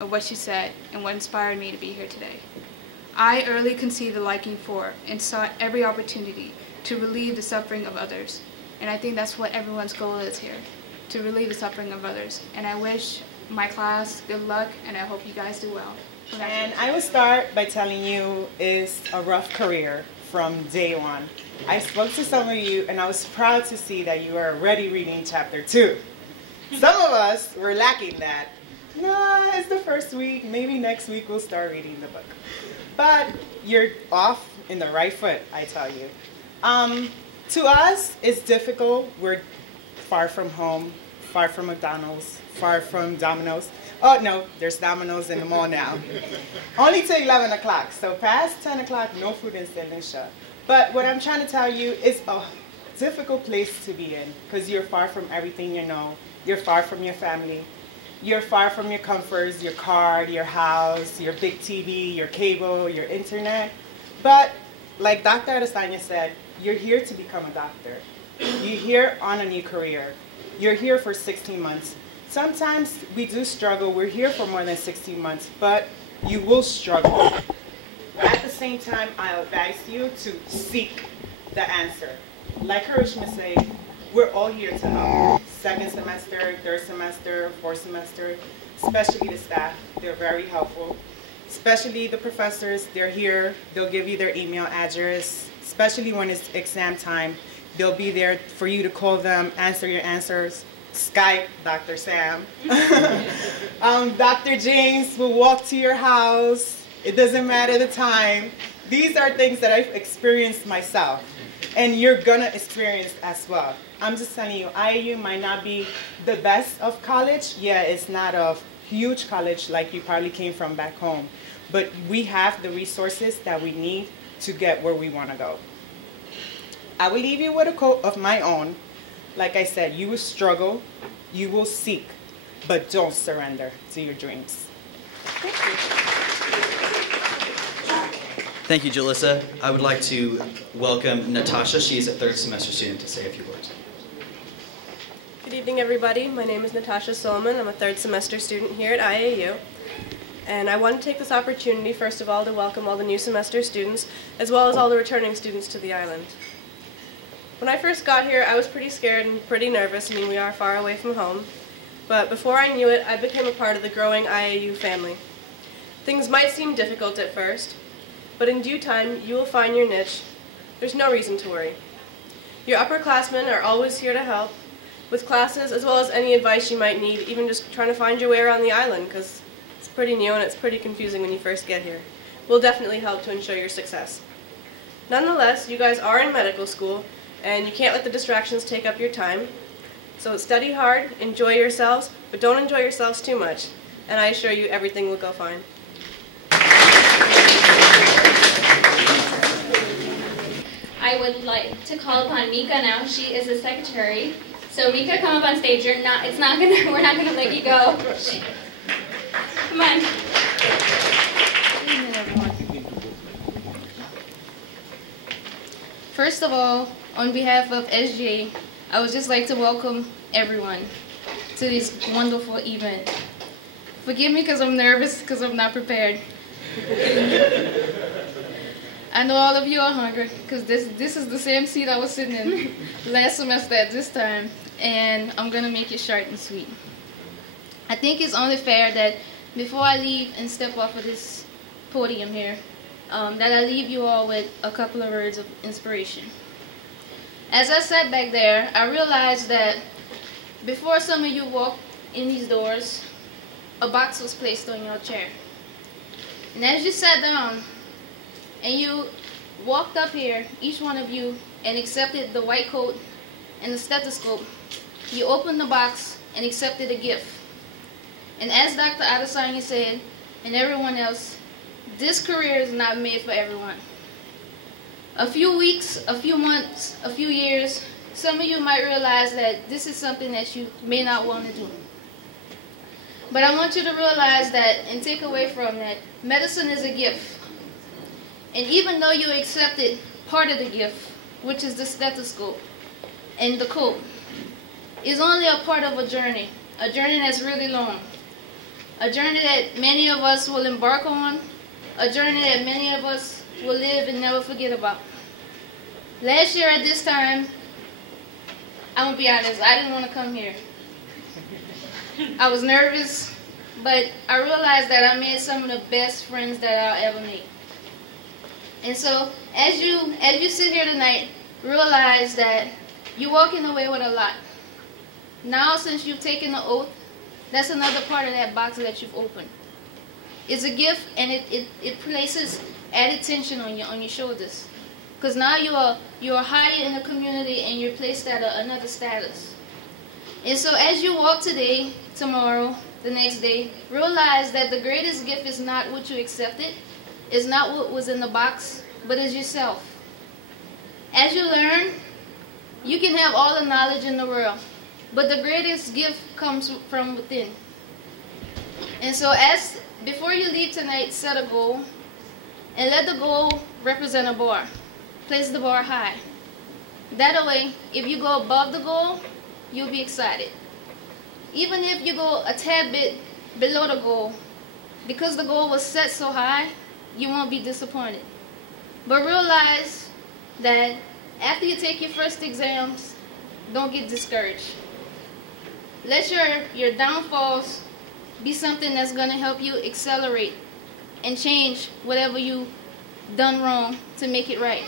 of what she said and what inspired me to be here today. I early conceived a liking for and sought every opportunity to relieve the suffering of others. And I think that's what everyone's goal is here, to relieve the suffering of others. And I wish my class good luck, and I hope you guys do well. And I will start by telling you it's a rough career from day one. I spoke to some of you, and I was proud to see that you are already reading chapter 2. Some of us were lacking that. No, it's the first week. Maybe next week we'll start reading the book. But you're off in the right foot, I tell you. To us, it's difficult. We're far from home, far from McDonald's, far from Domino's. Oh, no, there's Domino's in the mall now. Only till 11 o'clock. So past 10 o'clock, no food in St. Lucia. But what I'm trying to tell you is a difficult place to be in because you're far from everything you know. You're far from your family. You're far from your comforts, your car, your house, your big TV, your cable, your internet. But like Dr. Adesanya said, you're here to become a doctor. You're here on a new career. You're here for 16 months. Sometimes we do struggle. We're here for more than 16 months, but you will struggle. At the same time, I advise you to seek the answer. Like Karishma said, we're all here to help. Second semester, third semester, fourth semester, especially the staff, they're very helpful. Especially the professors, they're here, they'll give you their email address, especially when it's exam time. They'll be there for you to call them, answer your answers. Skype Dr. Sam. Dr. James will walk to your house. It doesn't matter the time. These are things that I've experienced myself, and you're gonna experience as well. I'm just telling you, IAU might not be the best of college. Yeah, it's not a huge college like you probably came from back home, but we have the resources that we need to get where we want to go. I will leave you with a quote of my own. Like I said, you will struggle, you will seek, but don't surrender to your dreams. Thank you. Thank you, Jalissa. I would like to welcome Natasha. She is a third semester student, to say a few words. Good evening, everybody. My name is Natasha Solomon. I'm a third semester student here at IAU. And I want to take this opportunity, first of all, to welcome all the new semester students, as well as all the returning students to the island. When I first got here, I was pretty scared and pretty nervous. I mean, we are far away from home. But before I knew it, I became a part of the growing IAU family. Things might seem difficult at first, but in due time, you will find your niche. There's no reason to worry. Your upperclassmen are always here to help with classes, as well as any advice you might need, even just trying to find your way around the island, because it's pretty new and it's pretty confusing when you first get here. We'll definitely help to ensure your success. Nonetheless, you guys are in medical school, and you can't let the distractions take up your time. So study hard, enjoy yourselves, but don't enjoy yourselves too much, and I assure you everything will go fine. I would like to call upon Mika now. She is the secretary. So Mika, come up on stage. We're not gonna let you go. Come on. First of all, on behalf of SJ, I would just like to welcome everyone to this wonderful event. Forgive me because I'm nervous, because I'm not prepared. I know all of you are hungry, because this is the same seat I was sitting in last semester at this time, and I'm going to make it short and sweet. I think it's only fair that before I leave and step off of this podium here, that I leave you all with a couple of words of inspiration. As I sat back there, I realized that before some of you walked in these doors, a box was placed on your chair. And as you sat down and you walked up here, each one of you, and accepted the white coat and the stethoscope, you opened the box and accepted a gift. And as Dr. Adesanya said, and everyone else, this career is not made for everyone. A few weeks, a few months, a few years, some of you might realize that this is something that you may not want to do. But I want you to realize that and take away from that, medicine is a gift. And even though you accepted part of the gift, which is the stethoscope and the coat, is only a part of a journey that's really long. a journey that many of us will embark on, a journey that many of us will live and never forget about. Last year at this time, I'm going to be honest, I didn't want to come here. I was nervous, but I realized that I made some of the best friends that I'll ever make. And so, as you sit here tonight, realize that you're walking away with a lot. Now, since you've taken the oath, that's another part of that box that you've opened. It's a gift, and it places added tension on your shoulders. Because now you are higher in the community, and you're placed at another status. And so as you walk today, tomorrow, the next day, realize that the greatest gift is not what you accepted, is not what was in the box, but is yourself. As you learn, you can have all the knowledge in the world, but the greatest gift comes from within. And so before you leave tonight, set a goal, and let the goal represent a bar. Place the bar high. That way, if you go above the goal, you'll be excited. Even if you go a tad bit below the goal, because the goal was set so high, you won't be disappointed. But realize that after you take your first exams, don't get discouraged. Let your downfalls be something that's going to help you accelerate and change whatever you've done wrong to make it right.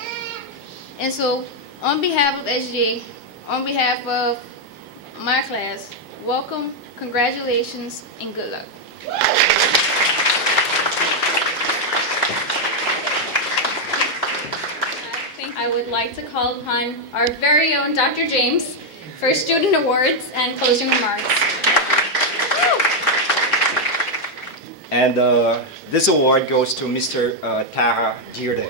And so, on behalf of SJ, on behalf of my class, welcome, congratulations, and good luck. I would like to call upon our very own Dr. James for student awards and closing remarks. And this award goes to Mr. Taha Jirde.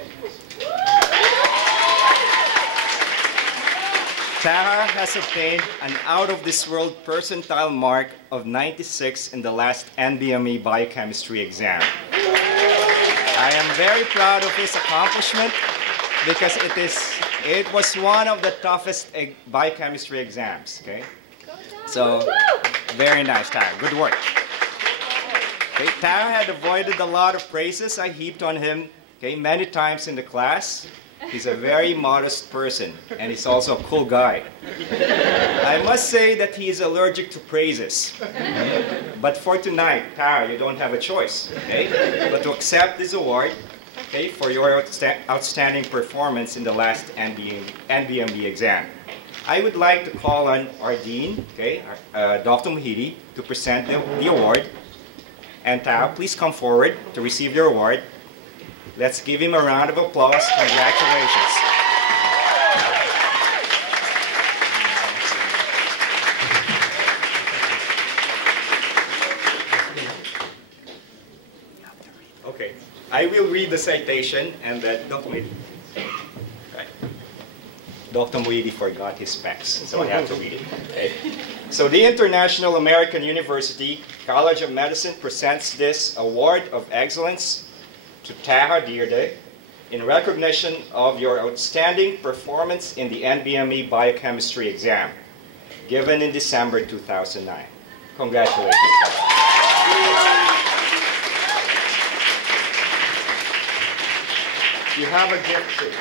Taha has obtained an out-of-this-world percentile mark of 96 in the last NBME biochemistry exam. I am very proud of his accomplishment because it was one of the toughest biochemistry exams. Okay, so very nice, Taha. Good work. Okay, Taha had avoided a lot of praises I heaped on him many times in the class. He's a very modest person, and he's also a cool guy. I must say that he is allergic to praises. But for tonight, Taha, you don't have a choice, but to accept this award, for your outstanding performance in the last NBME exam. I would like to call on our dean, Dr. Mohite, to present the award. And Taha, please come forward to receive your award. Let's give him a round of applause. Congratulations. Okay, I will read the citation and then Dr. Mohite. Dr. Mohite forgot his specs, so I have to read it. Okay. So the International American University College of Medicine presents this Award of Excellence to Taha Jirde in recognition of your outstanding performance in the NBME biochemistry exam, given in December 2009. Congratulations. You have a gift too.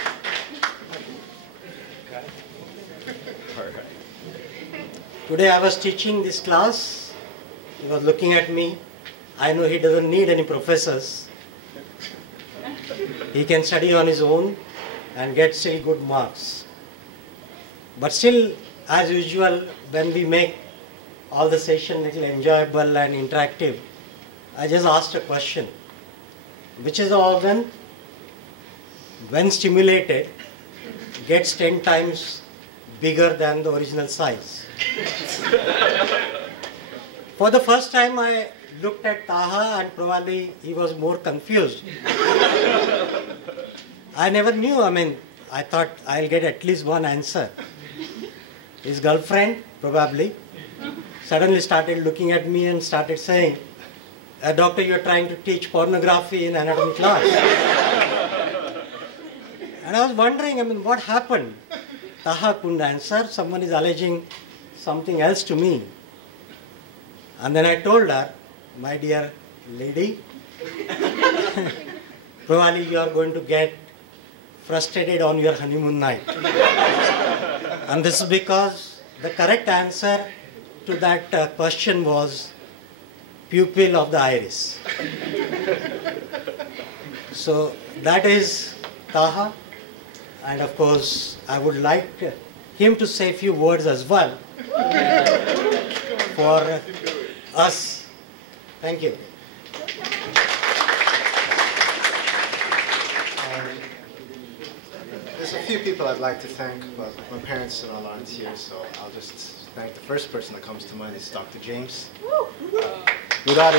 Today I was teaching this class. He was looking at me. I know he doesn't need any professors. He can study on his own and get still good marks. But still, as usual, when we make all the session little enjoyable and interactive, I just asked a question. Which is the organ, when stimulated, gets 10 times bigger than the original size? For the first time, I looked at Taha and probably he was more confused. I never knew, I thought I'll get at least one answer. His girlfriend, probably, suddenly started looking at me and started saying, "Doctor, you're trying to teach pornography in anatomy class." And I was wondering, what happened? Taha couldn't answer. Someone is alleging something else to me. And then I told her, my dear lady, probably you are going to get frustrated on your honeymoon night. And this is because the correct answer to that question was pupil of the iris. So that is Taha, and of course I would like him to say a few words as well for us. Thank you. There's a few people I'd like to thank, but my parents and all aren't here, so I'll just thank the first person that comes to mind is Dr. James. Without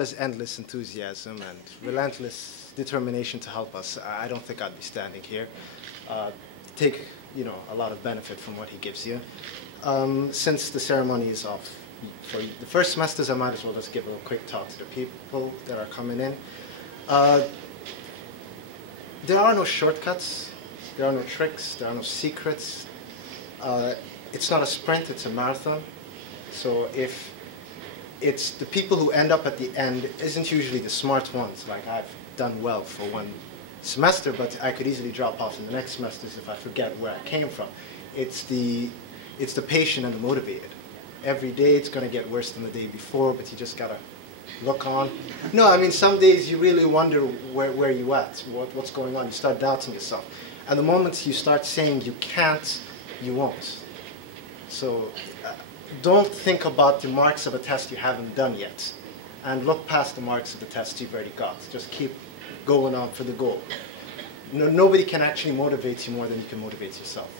his endless enthusiasm and relentless determination to help us, I don't think I'd be standing here. Take, a lot of benefit from what he gives you. Since the ceremony is off for the first semesters, I might as well just give a quick talk to the people that are coming in. There are no shortcuts, there are no tricks, there are no secrets. It's not a sprint, it's a marathon. So if it's the people who end up at the end isn't usually the smart ones, like I've done well for one semester, but I could easily drop off in the next semesters if I forget where I came from. It's the patient and the motivated. Every day it's going to get worse than the day before, but you just got to look on. No, I mean, some days you really wonder where you're at, what's going on. You start doubting yourself. And the moment you start saying you can't, you won't. So don't think about the marks of a test you haven't done yet. And look past the marks of the test you've already got. Just keep going on for the goal. Nobody can actually motivate you more than you can motivate yourself.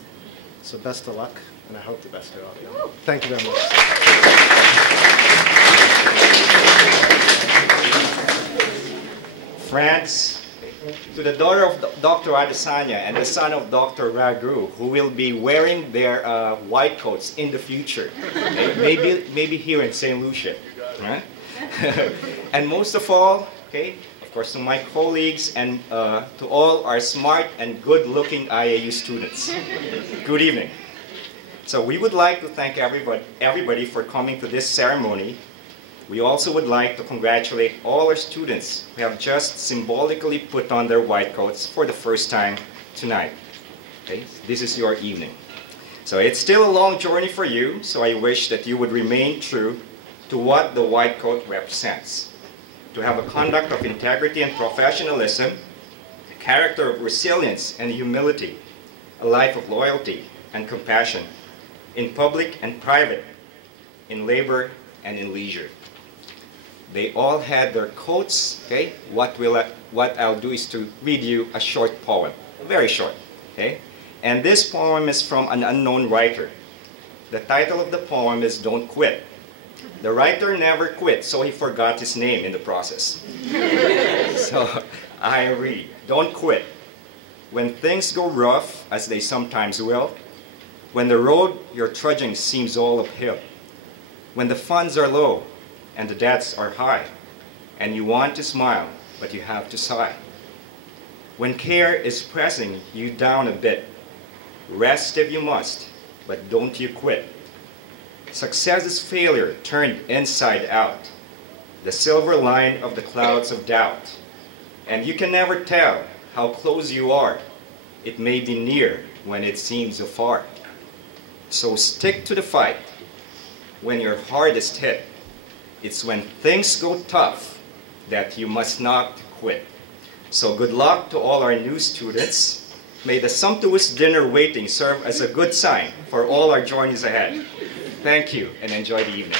So best of luck, and I hope the best for all of you. Thank you very much. France, to the daughter of Dr. Adesanya and the son of Dr. Raghu, who will be wearing their white coats in the future, okay? maybe here in St. Lucia, right? And most of all, okay, of course, to my colleagues and to all our smart and good-looking IAU students. Good evening. So we would like to thank everybody for coming to this ceremony. We also would like to congratulate all our students who have just symbolically put on their white coats for the first time tonight. Okay? This is your evening. So it's still a long journey for you, so I wish that you would remain true to what the white coat represents. To have a conduct of integrity and professionalism, a character of resilience and humility, a life of loyalty and compassion, in public and private, in labor and in leisure. They all had their coats, okay? What I'll do is to read you a short poem, very short, okay? And this poem is from an unknown writer. The title of the poem is Don't Quit. The writer never quit, so he forgot his name in the process. So I read, don't quit. When things go rough, as they sometimes will, when the road you're trudging seems all uphill, when the funds are low and the debts are high, and you want to smile, but you have to sigh. When care is pressing you down a bit, rest if you must, but don't you quit. Success is failure turned inside out, the silver line of the clouds of doubt. And you can never tell how close you are. It may be near when it seems afar. So stick to the fight when you're hardest hit. It's when things go tough that you must not quit. So good luck to all our new students. May the sumptuous dinner waiting serve as a good sign for all our journeys ahead. Thank you and enjoy the evening.